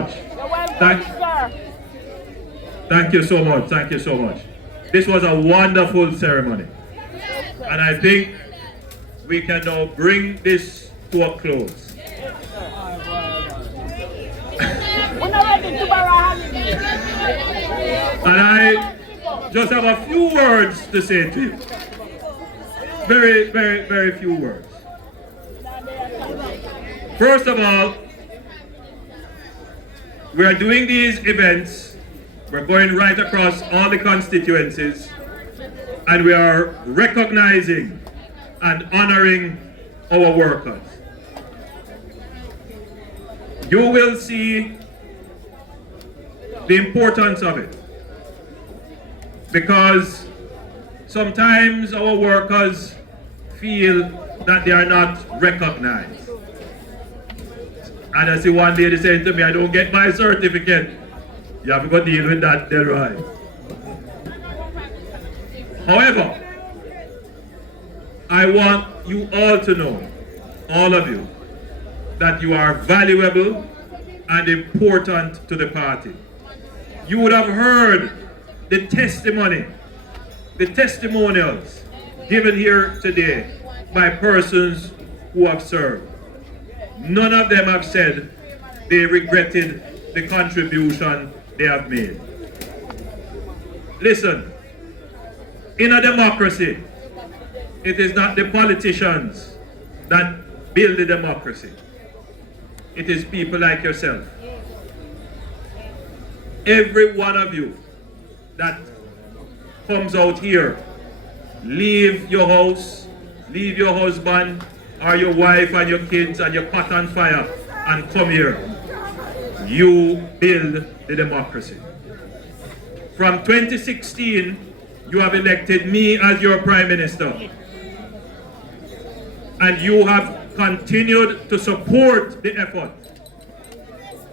much. Thank you so much. Thank you so much. This was a wonderful ceremony. And I think we can now bring this to a close. And I just have a few words to say to you. Very, very, very few words. First of all, we are doing these events. We're going right across all the constituencies, and we are recognizing and honoring our workers. You will see the importance of it, because sometimes our workers feel that they are not recognized. And I see one lady saying to me, I don't get my certificate. You have to go deal with that, they're right. However, I want you all to know, all of you, that you are valuable and important to the party. You would have heard the testimony, the testimonials given here today by persons who have served. None of them have said they regretted the contribution they have made. Listen, in a democracy, it is not the politicians that build the democracy. It is people like yourself. Every one of you that comes out here, leave your house, leave your husband or your wife and your kids and your pot on fire and come here. You build the democracy. From 2016, you have elected me as your Prime Minister. And you have continued to support the effort.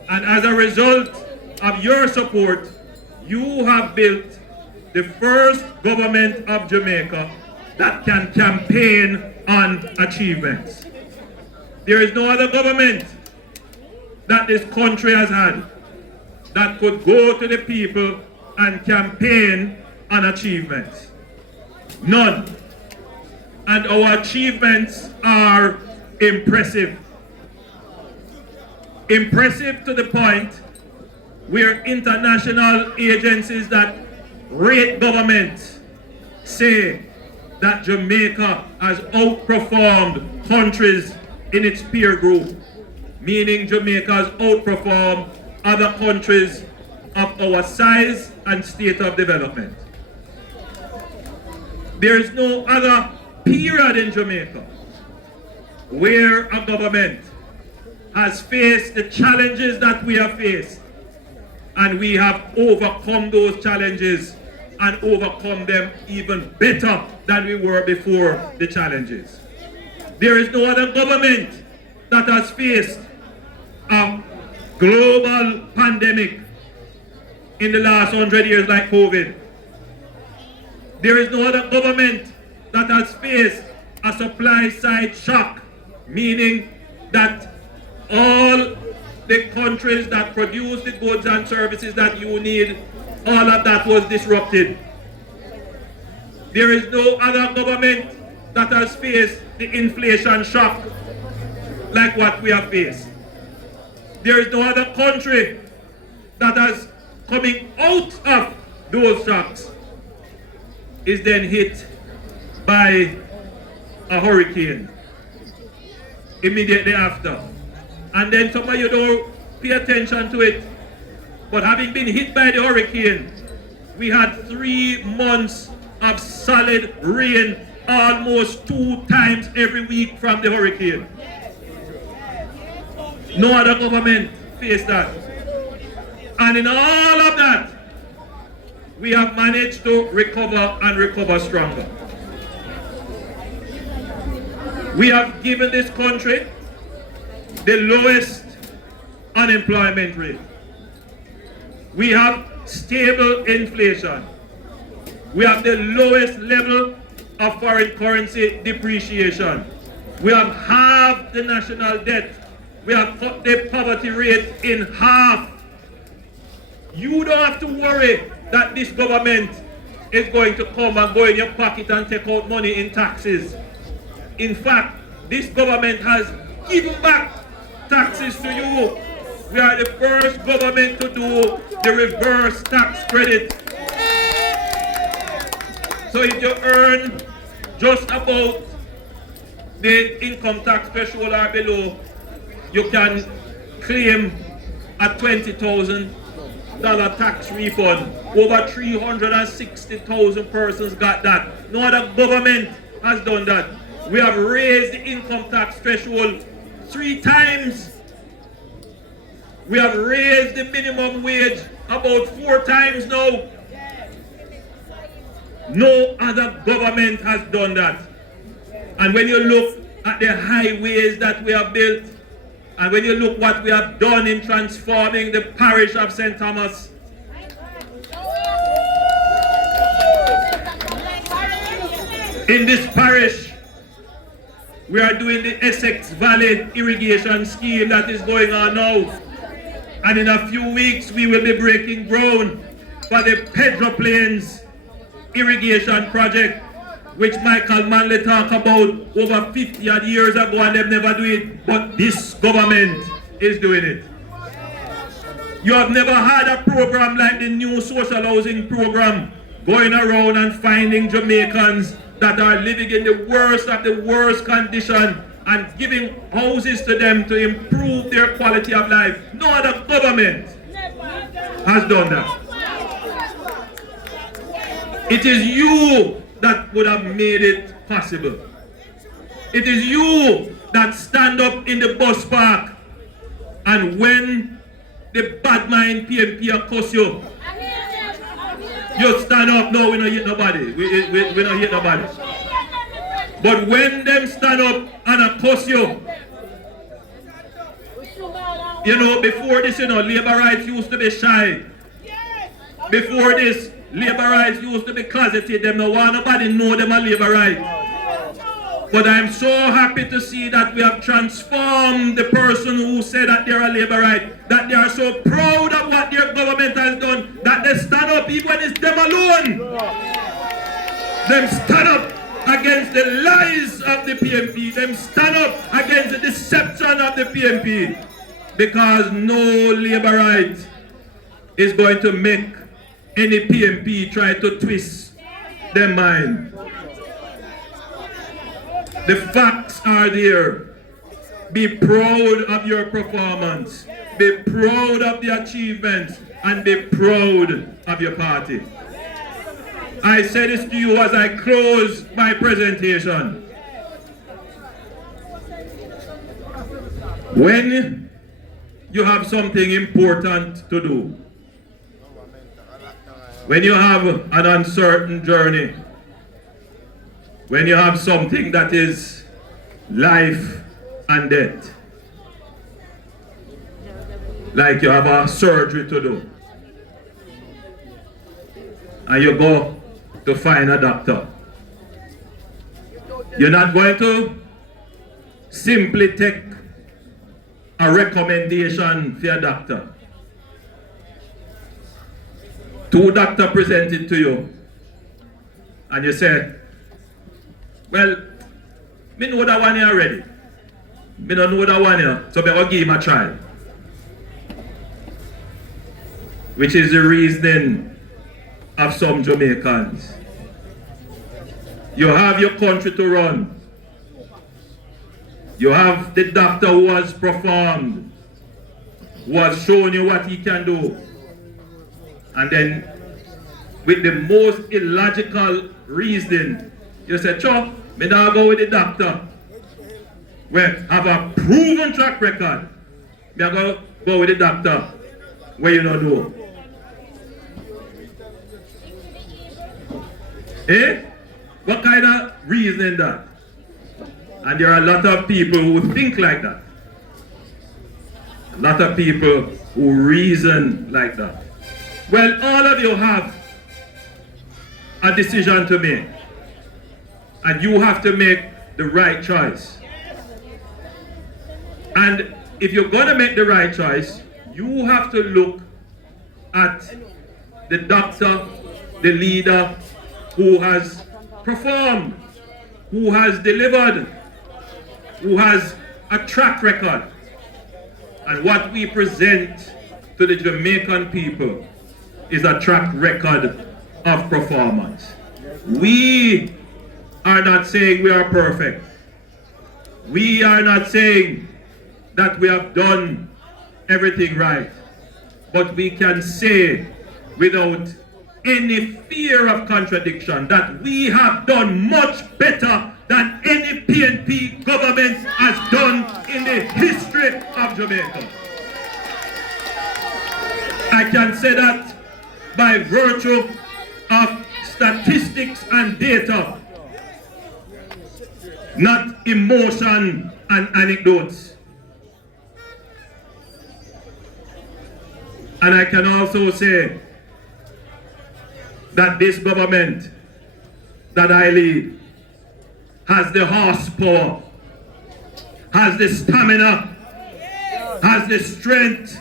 And as a result of your support, you have built the first government of Jamaica that can campaign on achievements. There is no other government that this country has had that could go to the people and campaign on achievements. None. And our achievements are impressive. Impressive to the point where international agencies that rate government say that Jamaica has outperformed countries in its peer group, meaning Jamaica has outperformed other countries of our size and state of development. There is no other period in Jamaica where a government has faced the challenges that we have faced, and we have overcome those challenges and overcome them even better than we were before the challenges. There is no other government that has faced a global pandemic in the last 100 years like COVID. There is no other government that has faced a supply side shock, meaning that all the countries that produce the goods and services that you need, all of that was disrupted. There is no other government that has faced the inflation shock like what we have faced. There is no other country that has, coming out of those shocks, is then hit by a hurricane immediately after. And then some of you don't pay attention to it, but having been hit by the hurricane, we had 3 months of solid rain almost 2 times every week from the hurricane. No other government faced that. And in all of that, we have managed to recover and recover stronger. We have given this country the lowest unemployment rate. We have stable inflation. We have the lowest level of foreign currency depreciation. We have halved the national debt. We have cut the poverty rate in half You don't have to worry that this government is going to come and go in your pocket and take out money in taxes. In fact, this government has given back taxes to you. We are the first government to do the reverse tax credit. So if you earn just about the income tax threshold or below, you can claim a $20,000 tax refund. Over 360,000 persons got that. No other government has done that. We have raised the income tax threshold 3 times. We have raised the minimum wage about 4 times now. No other government has done that. And when you look at the highways that we have built, and when you look what we have done in transforming the parish of St. Thomas, in this parish, we are doing the Essex Valley irrigation scheme that is going on now. And in a few weeks, we will be breaking ground for the Pedro Plains irrigation project, which Michael Manley talked about over 50 odd years ago, and they've never do it. But this government is doing it. You have never had a program like the new social housing program, going around and finding Jamaicans that are living in the worst of the worst condition and giving houses to them to improve their quality of life. No other government has done that. It is you that would have made it possible. It is you that stand up in the bus park, and when the bad mind PMP accuss you, you stand up. No, we don't hit nobody. We don't hit nobody. But when them stand up and accuss you, you know, before this, you know, labor rights used to be shy. Before this, labor rights used to be closeted. Them no want nobody know them a labor right. But I'm so happy to see that we have transformed the person who said that they're a labor right, that they are so proud of what their government has done, that they stand up even when it's them alone. Them stand up against the lies of the PMP. Them stand up against the deception of the PMP. Because no labor right is going to make any PMP try to twist their mind. The facts are there. Be proud of your performance. Be proud of the achievements. And be proud of your party. I say this to you as I close my presentation. When you have something important to do, when you have an uncertain journey, when you have something that is life and death, like you have a surgery to do, and you go to find a doctor, you're not going to simply take a recommendation for your doctor. 2 doctors present it to you, and you say, well, me know that one here already. Me don't know that one here, so I'm going to give him a try. Which is the reasoning of some Jamaicans. You have your country to run. You have the doctor who has performed, who has shown you what he can do. And then, with the most illogical reasoning, you say, "Cho, me now go with the doctor. We have a proven track record. Me go with the doctor where you don't know." Eh? What kind of reasoning that? And there are a lot of people who think like that. A lot of people who reason like that. Well, all of you have a decision to make. And you have to make the right choice. And if you're going to make the right choice, you have to look at the doctor, the leader who has performed, who has delivered, who has a track record. And what we present to the Jamaican people is a track record of performance. We are not saying we are perfect. We are not saying that we have done everything right. But we can say without any fear of contradiction that we have done much better than any PNP government has done in the history of Jamaica. I can say that by virtue of statistics and data, not emotion and anecdotes. And I can also say that this government that I lead has the horsepower, has the stamina, has the strength,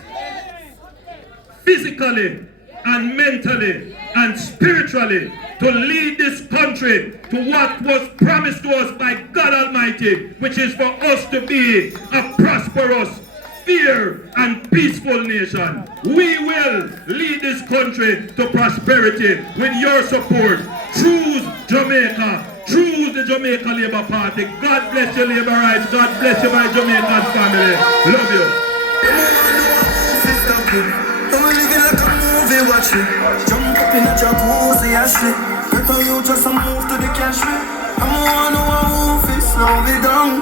physically and mentally and spiritually, to lead this country to what was promised to us by God Almighty, which is for us to be a prosperous, fair and peaceful nation. We will lead this country to prosperity with your support. Choose Jamaica. Choose the Jamaica Labour Party. God bless your labor rights. God bless you, my Jamaican family. Love you. Watch it. Jump up in a jacuzzi, Ashley. Better you just move to the cash me. I'm on a move, it's slow it down.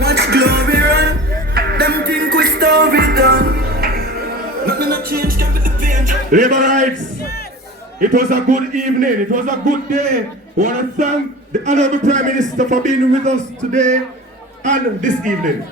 Watch glory run. Them think we story done. Nothing to change, can be the pain. Labour rights. It was a good evening. It was a good day. I want to thank the Honourable Prime Minister for being with us today and this evening.